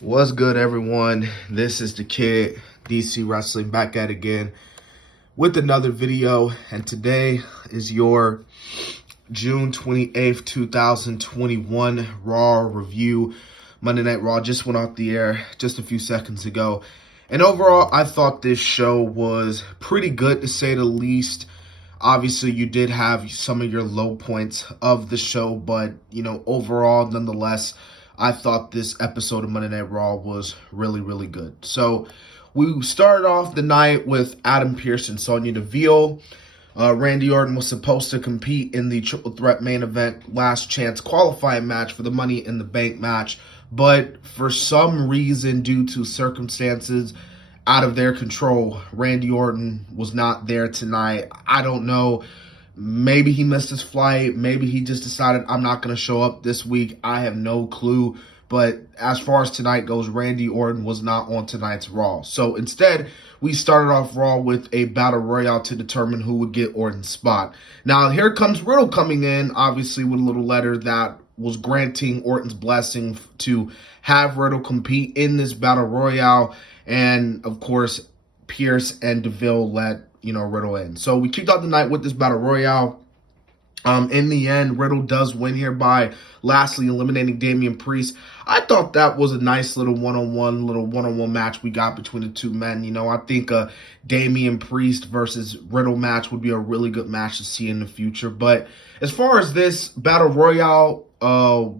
What's good, everyone? This is the Kid, DC Wrestling, back at it again with another video. And today is your June 28th, 2021 Raw review. Monday Night Raw just went off the air just a few seconds ago. And overall, I thought this show was pretty good, to say the least. Obviously, you did have some of your low points of the show, but, overall, nonetheless, I thought this episode of Monday Night Raw was really, really good. So we started off the night with Adam Pearce and Sonya Deville. Randy Orton was supposed to compete in the Triple Threat main event last chance qualifying match for the Money in the Bank match. But for some reason, due to circumstances out of their control, Randy Orton was not there tonight. I don't know. Maybe he missed his flight. Maybe he just decided, I'm not going to show up this week. I have no clue. But as far as tonight goes, Randy Orton was not on tonight's Raw. So instead, we started off Raw with a battle royale to determine who would get Orton's spot. Now, here comes Riddle coming in, obviously with a little letter that was granting Orton's blessing to have Riddle compete in this battle royale. And, of course, Pearce and Deville let Riddle in. So we kicked off the night with this battle royale. In the end, Riddle does win here by lastly eliminating Damian Priest. I thought that was a nice little one-on-one match we got between the two men. I think a Damian Priest versus Riddle match would be a really good match to see in the future. But as far as this battle royale,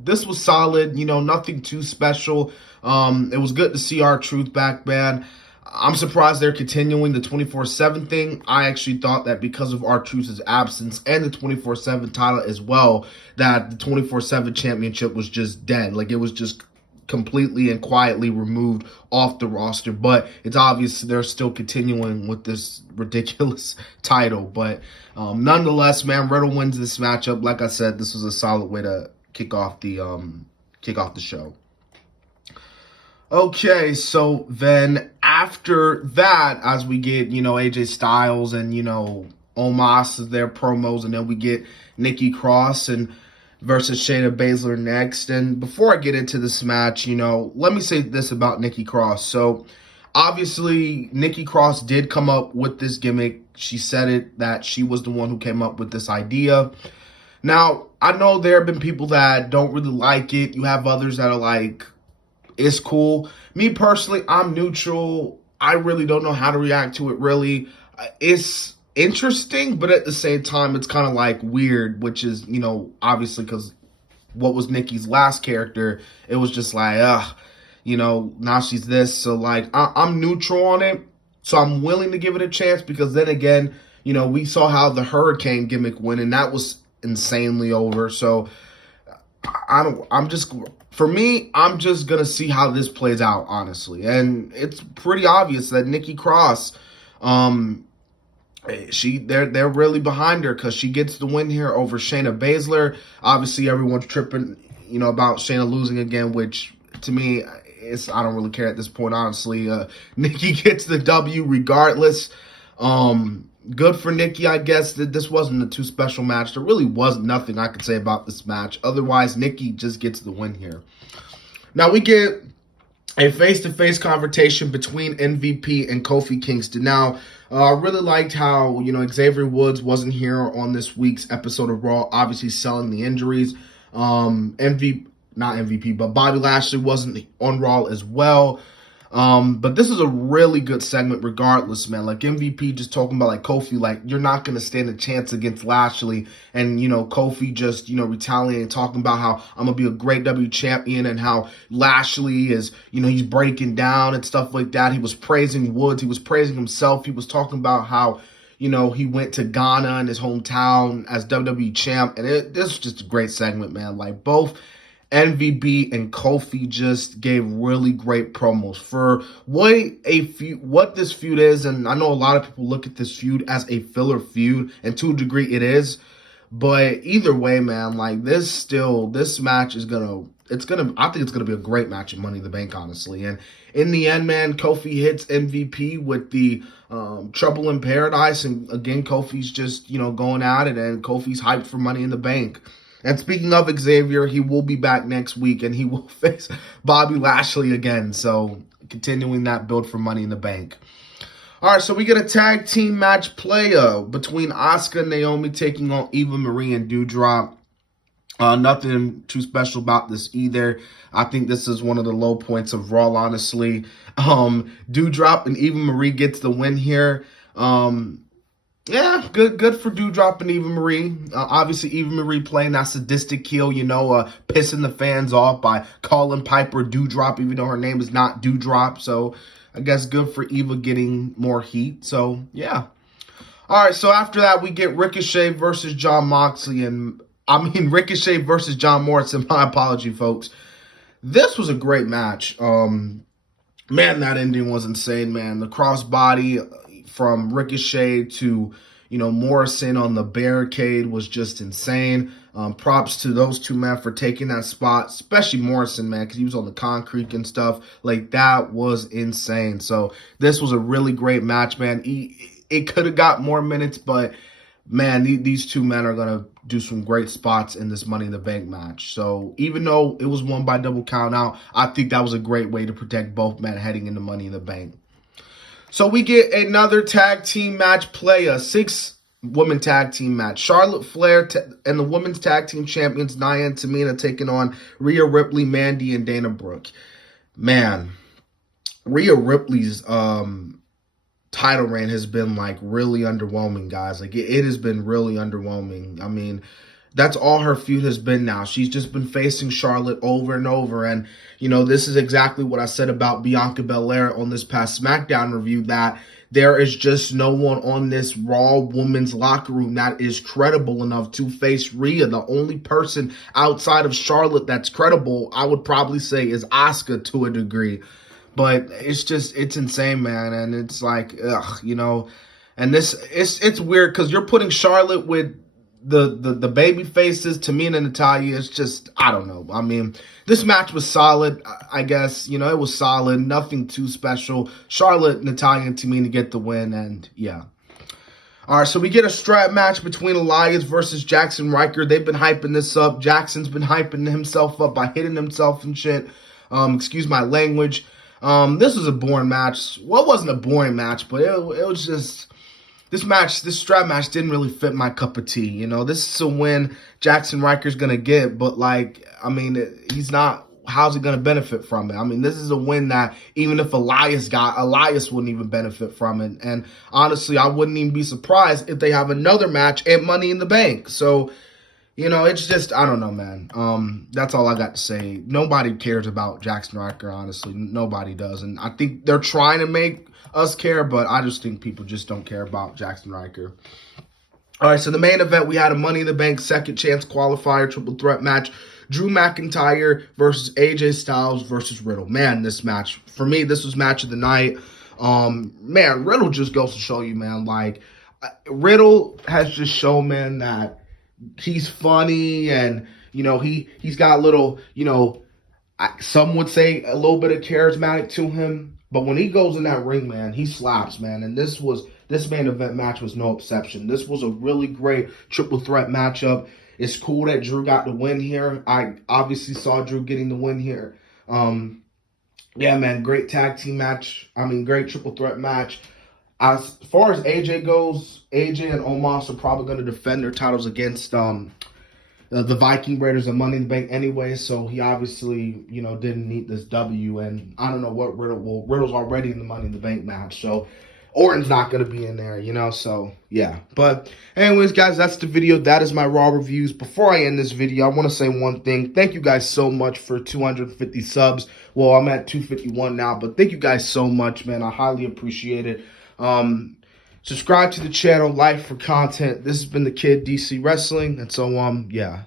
this was solid. Nothing too special. It was good to see R-Truth back, man. I'm surprised they're continuing the 24/7 thing. I actually thought that because of R-Truth's absence and the 24/7 title as well, that the 24/7 championship was just dead. Like, it was just completely and quietly removed off the roster. But it's obvious they're still continuing with this ridiculous title. But nonetheless, man, Riddle wins this matchup. Like I said, this was a solid way to kick off the show. Okay, so then after that, as we get, AJ Styles and, Omos as their promos, and then we get Nikki Cross and versus Shayna Baszler next. And before I get into this match, let me say this about Nikki Cross. So obviously, Nikki Cross did come up with this gimmick. She said it, that she was the one who came up with this idea. Now, I know there have been people that don't really like it. You have others that are like, it's cool. Me personally, I'm neutral. I really don't know how to react to it, really. It's interesting, but at the same time, it's kind of like weird, which is, obviously because what was Nikki's last character, it was just like, now she's this. So, like, I'm neutral on it. So I'm willing to give it a chance because then again, we saw how the Hurricane gimmick went, and that was insanely over. So I'm just going to see how this plays out, honestly. And it's pretty obvious that Nikki Cross, they're really behind her because she gets the win here over Shayna Baszler. Obviously, everyone's tripping, about Shayna losing again, which to me, I don't really care at this point, honestly. Nikki gets the W regardless. Good for Nikki, I guess. That this wasn't a too special match. There really was nothing I could say about this match. Otherwise, Nikki just gets the win here. Now we get a face-to-face confrontation between MVP and Kofi Kingston. Now, I really liked how, Xavier Woods wasn't here on this week's episode of Raw, obviously selling the injuries. Not MVP, but Bobby Lashley wasn't on Raw as well. But this is a really good segment regardless, man. Like, MVP just talking about, like, Kofi, like, you're not going to stand a chance against Lashley. And, Kofi just, retaliating, talking about how I'm going to be a great W champion and how Lashley is, he's breaking down and stuff like that. He was praising Woods. He was praising himself. He was talking about how, he went to Ghana in his hometown as WWE champ. And this was just a great segment, man. Like, both MVP and Kofi just gave really great promos for what this feud is. And I know a lot of people look at this feud as a filler feud, and to a degree it is. But either way, man, like, this match is I think it's gonna be a great match in Money in the Bank, honestly. And in the end, man, Kofi hits MVP with the Trouble in Paradise, and again, Kofi's just going at it, and Kofi's hyped for Money in the Bank. And speaking of Xavier, he will be back next week, and he will face Bobby Lashley again. So continuing that build for Money in the Bank. All right, so we get a tag team match play between Asuka and Naomi taking on Eva Marie and Doudrop. Nothing too special about this either. I think this is one of the low points of Raw, honestly. Doudrop and Eva Marie gets the win here. Yeah, good for Doudrop and Eva Marie. Obviously, Eva Marie playing that sadistic heel, pissing the fans off by calling Piper Doudrop, even though her name is not Doudrop. So I guess good for Eva getting more heat. So, yeah. All right, so after that, we get Ricochet versus Jon Moxley. Ricochet versus John Morrison. My apology, folks. This was a great match. Man, that ending was insane, man. The crossbody from Ricochet to, Morrison on the barricade was just insane. Props to those two men for taking that spot, especially Morrison, man, because he was on the concrete and stuff. Like, that was insane. So this was a really great match, man. It could have got more minutes, but, man, these two men are going to do some great spots in this Money in the Bank match. So even though it was won by double count out, I think that was a great way to protect both men heading into Money in the Bank. So we get another tag team match play, a 6-woman tag team match. Charlotte Flair and the women's tag team champions Nia and Tamina taking on Rhea Ripley, Mandy, and Dana Brooke. Man, Rhea Ripley's title reign has been really underwhelming, guys. It has been really underwhelming. I mean, that's all her feud has been now. She's just been facing Charlotte over and over. And, this is exactly what I said about Bianca Belair on this past SmackDown review, that there is just no one on this Raw women's locker room that is credible enough to face Rhea. The only person outside of Charlotte that's credible, I would probably say, is Asuka to a degree. But it's insane, man. And it's and it's weird because you're putting Charlotte with the baby faces, Tamina and Natalya. It's just, I don't know. I mean, this match was solid, I guess. It was solid. Nothing too special. Charlotte, Natalya, and Tamina get the win, and yeah. All right, so we get a strap match between Elias versus Jackson Ryker. They've been hyping this up. Jackson's been hyping himself up by hitting himself and shit. Excuse my language. This was a boring match. Well, it wasn't a boring match, but it was just, this strap match didn't really fit my cup of tea. This is a win Jackson Ryker's going to get, but he's not, how's he going to benefit from it? I mean, this is a win that even if Elias wouldn't even benefit from it. And honestly, I wouldn't even be surprised if they have another match at Money in the Bank. So, it's just, I don't know, man. That's all I got to say. Nobody cares about Jackson Ryker, honestly. Nobody does. And I think they're trying to make us care, but I just think people just don't care about Jackson Ryker. All right, so the main event, we had a Money in the Bank second chance qualifier triple threat match. Drew McIntyre versus AJ Styles versus Riddle. Man, this match, for me, this was match of the night. Man, Riddle just goes to show you, man, Riddle has just shown, man, that he's funny, and he's got a little, some would say a little bit of charismatic to him, but when he goes in that ring, man, he slaps, man. And this main event match was no exception. This was a really great triple threat matchup. It's cool that Drew got the win here. I obviously saw Drew getting the win here. Yeah, man, great tag team match. Great triple threat match. As far as AJ goes, AJ and Omos are probably going to defend their titles against the Viking Raiders and Money in the Bank anyway. So he obviously, didn't need this W. And I don't know what Riddle's already in the Money in the Bank match. So Orton's not going to be in there, So yeah. But anyways, guys, that's the video. That is my Raw reviews. Before I end this video, I want to say one thing. Thank you guys so much for 250 subs. Well, I'm at 251 now, but thank you guys so much, man. I highly appreciate it. Subscribe to the channel, like for content. This has been the Kid DC Wrestling, and so yeah.